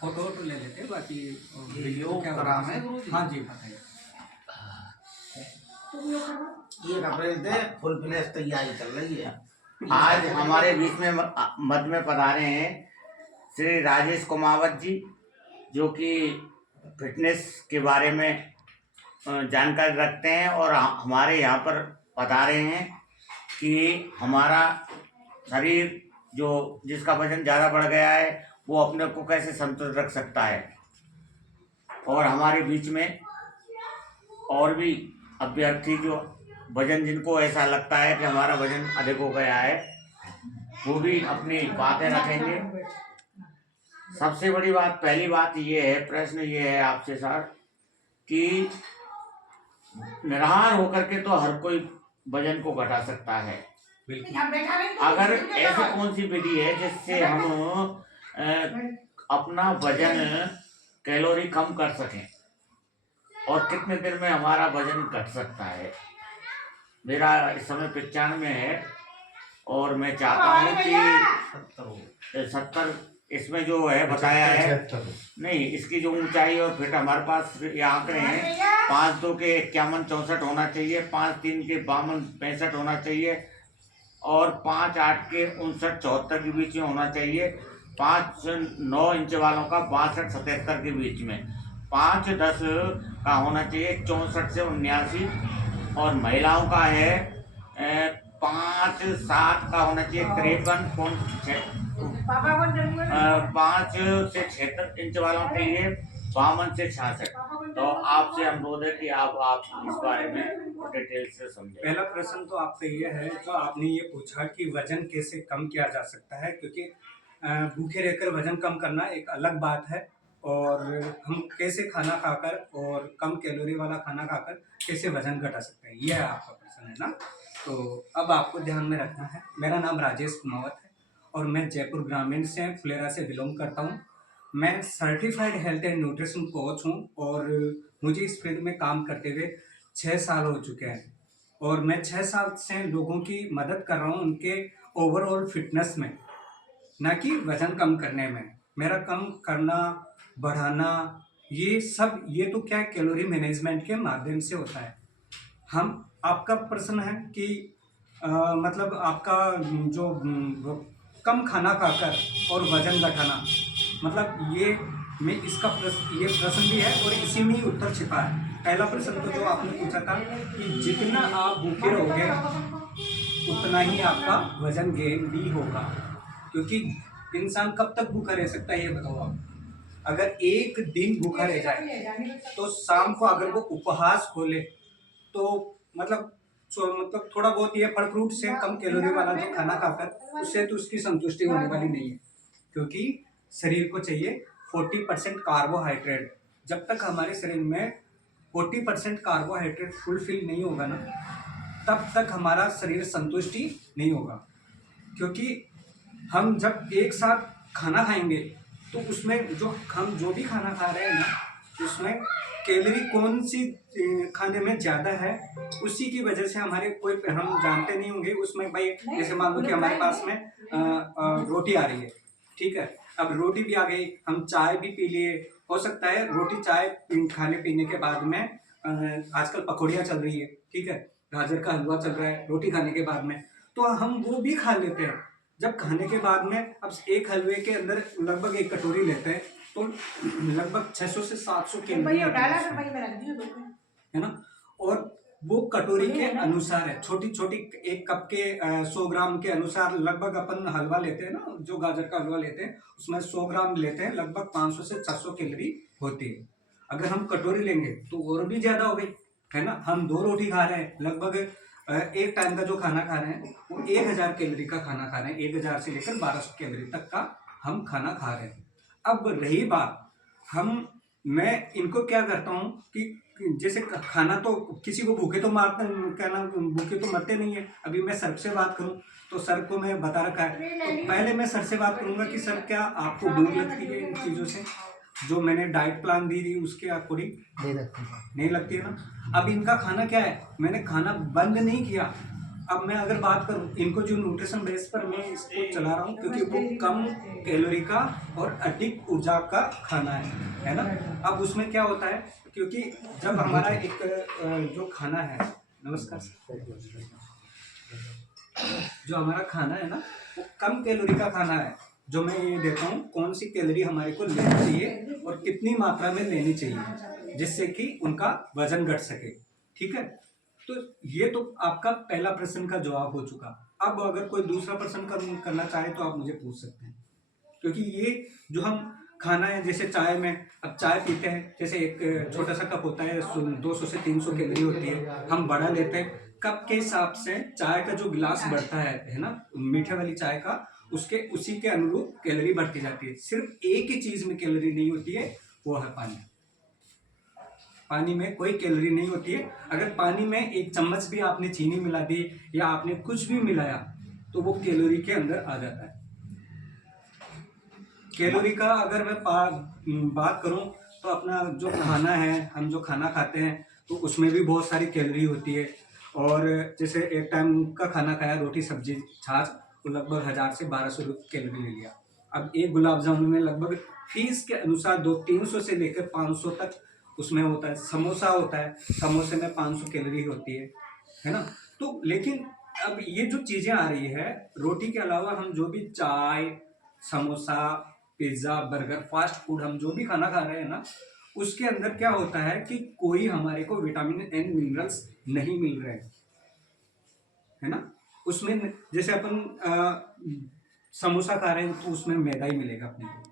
Photo वोटो ले लेते हैं, बाकी योग क्या कराम है गुरुजी? हाँ जी बताइए। 1 अप्रैल से फुल फ्लैश तैयारी चल रही है। आज हमारे बीच में मध्य में पधारे हैं श्री राजेश कुमावत जी, जो कि फिटनेस के बारे में जानकारी रखते हैं और हमारे यहाँ पर पधारे हैं कि हमारा शरीर जो जिसका वजन ज़्यादा बढ़ गया है वो अपने को कैसे संतुलित रख सकता है। और हमारे बीच में और भी अभ्यर्थी जो वजन जिनको ऐसा लगता है कि हमारा वजन अधिक हो गया है, वो भी अपनी बातें रखेंगे। सबसे बड़ी बात, पहली बात ये है, प्रश्न ये है आपसे सर कि निराहार होकर के तो हर कोई वजन को घटा सकता है, अगर ऐसी कौन सी विधि है जिससे हम अपना वजन कैलोरी कम कर सकें और कितने दिन में हमारा वजन घट सकता है। मेरा इस समय 95 है और मैं चाहता हूँ कि 70 इसमें जो है बताया है, नहीं इसकी जो ऊंचाई और फिट हमारे पास ये आंकड़े हैं, 5-2 के 51-64 होना चाहिए, 5-3 के 52-65 होना चाहिए और 5-8 के 59-74 के बीच में होना चाहिए, 5-9 इंच वालों का 62-77 के बीच में, 5-10 का होना चाहिए 64 से 79 और महिलाओं का है 5-7 का होना चाहिए 53.6, 5 से 76 इंच वालों के लिए 52 से 66। तो आपसे अनुरोध है कि आप इस बारे में डिटेल से समझें। पहला प्रश्न तो आपसे ये है, जो आपने ये पूछा कि वजन कैसे कम किया जा सकता है, क्योंकि भूखे रहकर वजन कम करना एक अलग बात है और हम कैसे खाना खाकर और कम कैलोरी वाला खाना खाकर कैसे वजन घटा सकते हैं, यह आपका प्रश्न है ना। तो अब आपको ध्यान में रखना है, मेरा नाम राजेश कुमावत है और मैं जयपुर ग्रामीण से फुलेरा से बिलोंग करता हूँ। मैं certified health and nutrition coach हूँ और मुझे इस फील्ड में काम करते हुए 6 साल हो चुके हैं और मैं 6 साल से लोगों की मदद कर रहा हूँ उनके ओवरऑल फिटनेस में, ना कि वजन कम करने में। मेरा कम करना बढ़ाना ये सब, ये तो क्या कैलोरी मैनेजमेंट के माध्यम से होता है। हम आपका प्रश्न है कि मतलब आपका जो कम खाना खाकर और वजन घटाना, मतलब ये मैं इसका ये प्रश्न भी है और इसी में ही उत्तर छिपा है। पहला प्रश्न तो जो आपने पूछा था कि जितना आप भूखे रहोगे उतना ही आपका वजन गेन भी होगा, क्योंकि इंसान कब तक भूखा रह सकता है ये बताओ आप। अगर एक दिन भूखा रह जाए तो शाम को अगर वो उपवास खोले तो मतलब थोड़ा बहुत ये फल फ्रूट से कम कैलोरी वाला जो खाना खाकर उससे तो उसकी संतुष्टि होने वाली नहीं है, क्योंकि शरीर को चाहिए 40% कार्बोहाइड्रेट। जब तक हमारे शरीर में 40% कार्बोहाइड्रेट फुलफिल नहीं होगा ना, तब तक हमारा शरीर संतुष्टि नहीं होगा। क्योंकि हम जब एक साथ खाना खाएंगे तो उसमें हम जो भी खाना खा रहे हैं ना, उसमें कैलोरी कौन सी खाने में ज़्यादा है, उसी की वजह से हमारे कोई हम जानते नहीं होंगे उसमें। भाई जैसे मान लो कि हमारे पास में रोटी आ रही है, ठीक है, अब रोटी भी आ गई, हम चाय भी पी लिए, हो सकता है रोटी चाय खाने पीने के बाद में आजकल पकौड़ियाँ चल रही है, ठीक है, गाजर का हलवा चल रहा है रोटी खाने के बाद में, तो हम वो भी खा लेते हैं। जब खाने के बाद में अब एक हलवे के अंदर लगभग 1 कटोरी लेते हैं तो लगभग 600 से 700 कैलोरी है ना, और वो कटोरी के अनुसार है, छोटी छोटी 1 कप के 100 ग्राम के अनुसार लगभग अपन हलवा लेते हैं ना, जो गाजर का हलवा लेते हैं उसमें 100 ग्राम लेते हैं, लगभग 500 से 600 कैलोरी होती है। अगर हम कटोरी लेंगे तो और भी ज्यादा हो गई, है ना। हम 2 रोटी खा रहे हैं, लगभग एक टाइम का जो खाना खा रहे हैं वो 1000 कैलोरी का खाना खा रहे हैं, 1000 से लेकर 1200 कैलोरी तक का हम खाना खा रहे हैं। अब रही बात, मैं इनको क्या करता हूँ कि जैसे खाना तो किसी को भूखे तो मारते, क्या नाम, भूखे तो मरते नहीं है। अभी मैं सर से बात करूँ तो सर को मैं बता रखा है, तो पहले मैं सर से बात करूँगा कि सर क्या आपको भूख लगती है इन चीज़ों से, जो मैंने डाइट प्लान दी थी उसके अकॉर्डिंग नहीं लगती है ना। अब इनका खाना क्या है, मैंने खाना बंद नहीं किया, अब मैं अगर बात करूं इनको जो न्यूट्रिशन बेस पर मैं इसको चला रहा हूं क्योंकि वो कम कैलोरी का और अधिक ऊर्जा का खाना है ना। अब उसमें क्या होता है क्योंकि जब हमारा एक जो खाना है, नमस्कार, जो हमारा खाना है ना वो कम कैलोरी का खाना है, जो मैं ये देता हूँ कौन सी कैलोरी हमारे को लेनी चाहिए और कितनी मात्रा में लेनी चाहिए जिससे कि उनका वजन घट सके। ठीक है, तो ये तो आपका पहला प्रश्न का जवाब हो चुका। अब अगर कोई दूसरा प्रश्न करना चाहे तो आप मुझे पूछ सकते हैं, क्योंकि ये जो हम खाना है जैसे चाय में, अब चाय पीते हैं जैसे एक छोटा सा कप होता है 200 से 300 कैलोरी होती है, हम बड़ा लेते हैं कप के हिसाब से चाय का जो गिलास बढ़ता है ना, मीठे वाली चाय का, उसके उसी के अनुरूप कैलोरी बढ़ती जाती है। सिर्फ एक ही चीज में कैलोरी नहीं होती है, वो है पानी। पानी में कोई कैलोरी नहीं होती है। अगर पानी में एक चम्मच भी आपने चीनी मिला दी या आपने कुछ भी मिलाया तो वो कैलोरी के अंदर आ जाता है। कैलोरी का अगर मैं बात करूं तो अपना जो खाना है, हम जो खाना खाते हैं तो उसमें भी बहुत सारी कैलोरी होती है। और जैसे एक टाइम का खाना खाया, रोटी सब्जी छाछ, तो लगभग 1000 से 1200 कैलोरी ले लिया। अब एक गुलाब जामुन में लगभग फीस के अनुसार 300 से लेकर 500 तक उसमें होता है। समोसा होता है, समोसे में 500 कैलोरी होती है ना। तो लेकिन अब ये जो चीजें आ रही है, रोटी के अलावा हम जो भी चाय, samosa, pizza, burger, fast food, हम जो भी खाना खा रहे हैं ना, उसके अंदर क्या होता है कि कोई हमारे को विटामिन एंड मिनरल्स नहीं मिल रहे हैं, है ना। उसमें जैसे अपन समोसा खा रहे हैं तो उसमें मैदा ही मिलेगा अपने को,